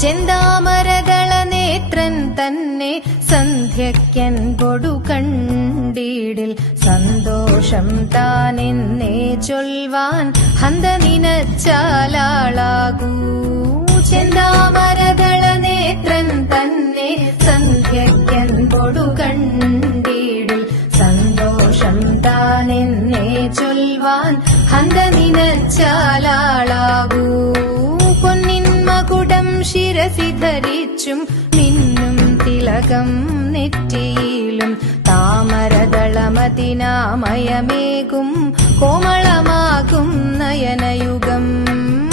ചെന്താമരദള നേത്രൻ തന്നെ സന്ധ്യയ്ക്കൻപൊടു കണ്ടീടിൽ സന്തോഷം താനെന്നേ ചൊൽവാൻ ഹന്ത നിനച്ചാലാളാകൂ. ചെന്താമരദള നേത്രൻ തന്നെ സന്ധ്യയ്ക്കൻപൊടു കണ്ടീടിൽ സന്തോഷം താനെന്നേ ചൊൽവാൻ ഹന്ത നിനച്ചാലാളാകൂ. പൊന്നിൻ മകുടം ശിരസി ധരിച്ചും മിന്നും തിലകം നെറ്റിയിലും താമരദളമതിനാമയമേകും കോമളമാകും നയനയുഗം.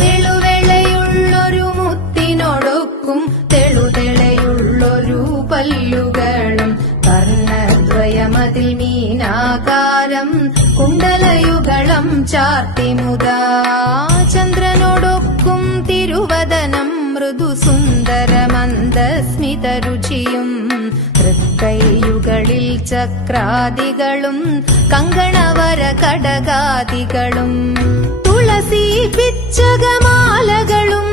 വെളുവെളയുള്ളൊരു മുത്തിനൊടുക്കും തെളുതെളയുള്ളൊരു പല്ലുകളും കർണദ്വയമതിൽ മീനാകാരം കുണ്ടലയുഗളം ചാർത്തിമുതാ. ചന്ദ്രനോടൊക്കും തിരുവദനം മൃദു സുന്ദരമന്ദസ്മിതരുചിയും തൃക്കൈയുകളിൽ ചക്രാദികളും കങ്കണവര കടകാദികളും തുളസി പിച്ചകമാലകളും